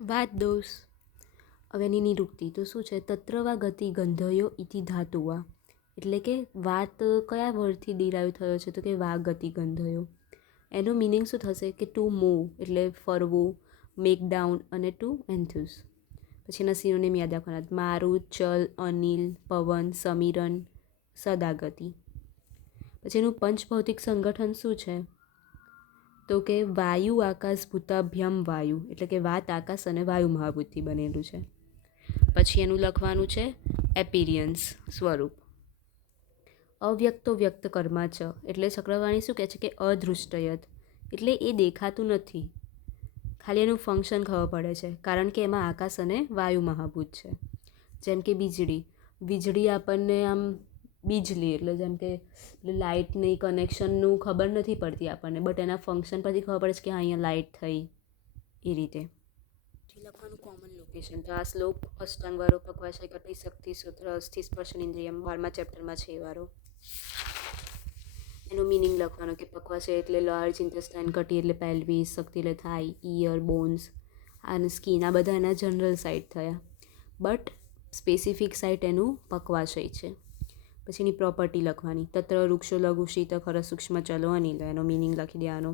વાત દોષ. હવે એની નિરુક્તિ તો શું છે? તત્રવા ગતિ ગંધયો ઇતિ ધાતુવા, એટલે કે વાત કયા વર્ડથી ડિરાઈવ થયો છે? તો કે વા ગતિ ગંધયો. એનો મિનિંગ શું થશે? કે ટુ મૂવ એટલે ફરવું, મેક ડાઉન અને ટુ એન્થ્યુઝ. પછી એના સિનોનિમ યાદ રાખવાના: મારુત, ચલ, અનિલ, પવન, સમીરન, સદાગતિ. પછી એનું પંચભૌતિક સંગઠન શું છે? તો કે વાયુ આકાશ ભૂતાભ્યમ વાયુ, એટલે કે વાત, આકાશ અને વાયુ મહાભૂતથી બનેલું છે. પછી એનું લખવાનું છે એપિરિયન્સ, સ્વરૂપ. અવ્યક્તો વ્યક્ત કર્મા ચ, એટલે ચક્રવાણી શું કહે છે? કે અદૃષ્ટયત, એટલે એ દેખાતું નથી, ખાલી એનું ફંક્શન ખબર પડે છે, કારણ કે એમાં આકાશ અને વાયુ મહાભૂત છે. જેમ કે વીજળી. વીજળી આપણને આમ બીજલી એટલે જેમ કે લાઇટની કનેક્શનનું ખબર નથી પડતી આપણને, બટ એના ફંક્શન પરથી ખબર પડે છે કે હા અહીંયા લાઇટ થઈ, એ રીતે. લખવાનું કોમન લોકેશન. તો આ શ્લોક અષ્ટાંગવારો પક્વાશય કટી શક્તિ સૂત્ર અસ્થિ સ્પર્શન ઇન્દ્રિયમ 12મા ચેપ્ટરમાં છે એ વારો. એનો મિનિંગ લખવાનો કે પક્વાશય એટલે લાર્જ ઇન્ટેસ્ટાઇન, કટી એટલે પેલ્વિસ, શક્તિ એટલે થાઈ, ઇયર, બોન્સ અને સ્કિન, આ બધા એના જનરલ સાઇટ થયા, બટ સ્પેસિફિક સાઇટ એનું પક્વાશય છે. પછી એની પ્રોપર્ટી લખવાની: તત્ર વૃક્ષો લઘુ શીત ખર સૂક્ષ્મ ચલો અનિલ, એનો મિનિંગ લખી દેવાનો.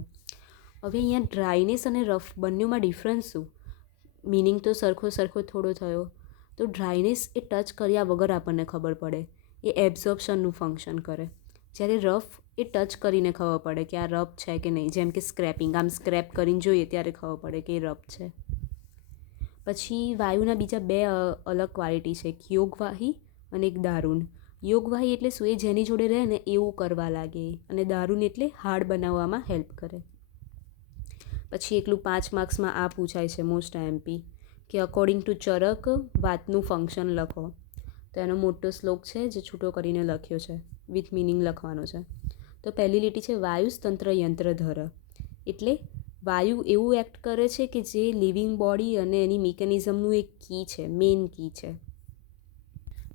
હવે અહીંયા ડ્રાયનેસ અને રફ બંનેમાં ડિફરન્સ શું? મિનિંગ તો સરખો થોડો થયો. તો ડ્રાયનેસ એ ટચ કર્યા વગર આપણને ખબર પડે, એ એબ્ઝોર્પ્શનનું ફંક્શન કરે. જ્યારે રફ એ ટચ કરીને ખબર પડે કે આ રફ છે કે નહીં, જેમ કે સ્ક્રેપિંગ, આમ સ્ક્રેપ કરીને જોઈએ ત્યારે ખબર પડે કે એ રફ છે. પછી વાયુના બીજા બે અલગ ક્વોલિટી છે, એક યોગવાહી અને એક દારૂણ. યોગવાહી એટલે શું? એ જેની જોડે રહે ને એવું કરવા લાગે, અને દારૂણ એટલે હાડ બનાવવામાં હેલ્પ કરે. પછી એકલું 5 માર્ક્સમાં આ પૂછાય છે મોસ્ટ આઈએમપી, કે અકોર્ડિંગ ટુ ચરક વાતનું ફંક્શન લખો. તો એનો મોટો શ્લોક છે જે છૂટો કરીને લખ્યો છે, વિથ મિનિંગ લખવાનો છે. તો પહેલી લીટી છે વાયુસ્તંત્ર યંત્રધર, એટલે વાયુ એવું એક્ટ કરે છે કે જે લિવિંગ બોડી અને એની મિકેનિઝમનું એક કી છે, મેઇન કી છે.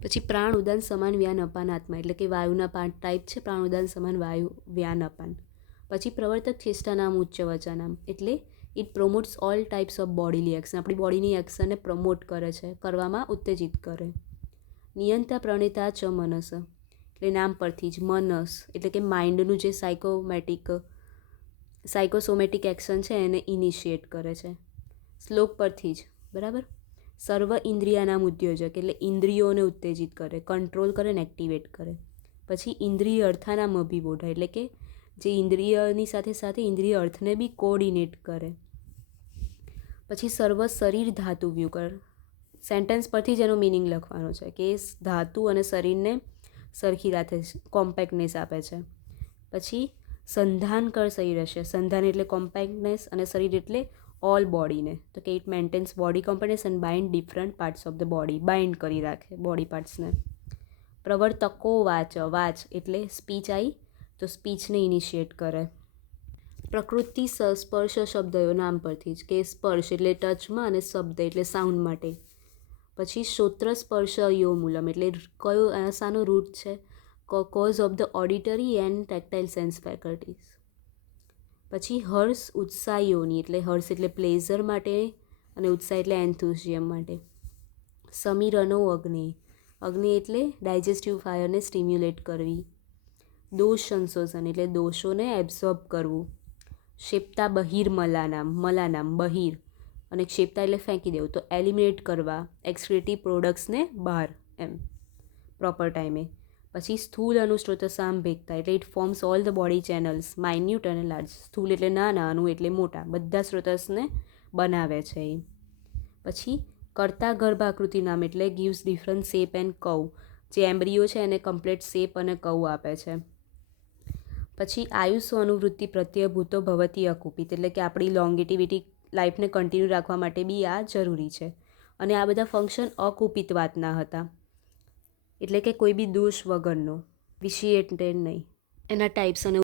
પછી પ્રાણ ઉદાન સમાન વ્યાન અપાન આત્મા, એટલે કે વાયુના 5 ટાઈપ છે, પ્રાણ ઉદાન સમાન વાયુ વ્યાન અપાન. પછી પ્રવર્તક ચેષ્ટાનામ ઉચ્ચ વચનામ, એટલે it promotes all types of bodily action, આપણી બોડીની એક્શનને પ્રમોટ કરે છે, કરવામાં ઉત્તેજિત કરે. નિયંતા પ્રણેતા ચ મનસ, એટલે નામ પરથી જ મનસ એટલે કે માઇન્ડનું જે સાયકોસોમેટિક એક્શન છે એને ઇનિશિએટ કરે છે. શ્લોક પરથી જ, બરાબર. સર્વ ઇન્દ્રિયાનામ ઉદ્યોજક, એટલે ઇન્દ્રિયોને ઉત્તેજિત કરે, કંટ્રોલ કરે ને એક્ટિવેટ કરે. પછી ઇન્દ્રિય અર્થાનામ અભિબોધ, એટલે કે જે ઇન્દ્રિયની સાથે સાથે ઇન્દ્રિય અર્થને બી કોઓર્ડિનેટ કરે. પછી સર્વ શરીર ધાતુ વ્યુકર, સેન્ટેન્સ પરથી જ એનો મિનિંગ લખવાનો છે કે ધાતુ અને શરીરને સરખી રાખે છે, કોમ્પેક્ટનેસ આપે છે. પછી સંધાન કર શરીર હશે, સંધાન એટલે કોમ્પેક્ટનેસ અને શરીર એટલે ઓલ બોડીને, તો કે it maintains body compactness and bind different parts of the body, bind કરી રાખે બોડી પાર્ટ્સને. પ્રવર્તકો વાચ, વાચ એટલે સ્પીચ આવી તો સ્પીચને ઇનિશિએટ કરે. પ્રકૃતિ સ્પર્શ શબ્દયો, નામ પરથી જ, કે સ્પર્શ એટલે ટચમાં અને શબ્દ એટલે સાઉન્ડ માટે. પછી શ્રોત્ર સ્પર્શ યો મૂલમ, એટલે કયો શાનો રૂટ છે? Cause of the auditory and tactile sense faculties. પછી હર્ષ ઉત્સાહીઓની, એટલે હર્ષ એટલે પ્લેઝર માટે અને ઉત્સાહ એટલે એન્થુઝિયમ માટે. સમીરનો અગ્નિ, અગ્નિ એટલે ડાયજેસ્ટિવ ફાયરને સ્ટિમ્યુલેટ કરવી. દોષ સંશોધન એટલે દોષોને એબ્ઝોર્બ કરવું. ક્ષેપ્તા બહિર મલાનામ, મલાનામ બહિર, અને ક્ષેપ્તા એટલે ફેંકી દેવું, તો એલિમિનેટ કરવા એક્સક્રેટિવ પ્રોડક્ટ્સને બહાર, એમ પ્રોપર ટાઈમે. પછી સ્થૂલ અનુસ્ત્રોત સામભેગતા, એટલે it forms all the body channels, minute અને લાર્જ. સ્થૂલ એટલે નાના, અનુ એટલે મોટા, બધા સ્ત્રોતસને બનાવે છે એ. પછી કરતા ગર્ભાકૃતિ નામ, એટલે ગિવ્સ ડિફરન્ટ શેપ એન્ડ કવ, જે એમ્બ્રિયો છે એને કમ્પ્લીટ શેપ અને કવ આપે છે. પછી આયુષો અનુવૃત્તિ પ્રત્યય ભૂતો ભવતી અકુપિત, એટલે કે આપણી લોંગેટિવિટી લાઈફને કન્ટિન્યુ રાખવા માટે બી આ જરૂરી છે. અને આ બધા ફંક્શન અકુપિત વાતના હતા, એટલે કે કોઈ બી દોષ વગરનો, વિશિએટેડ નહીં. એના ટાઈપ્સ અને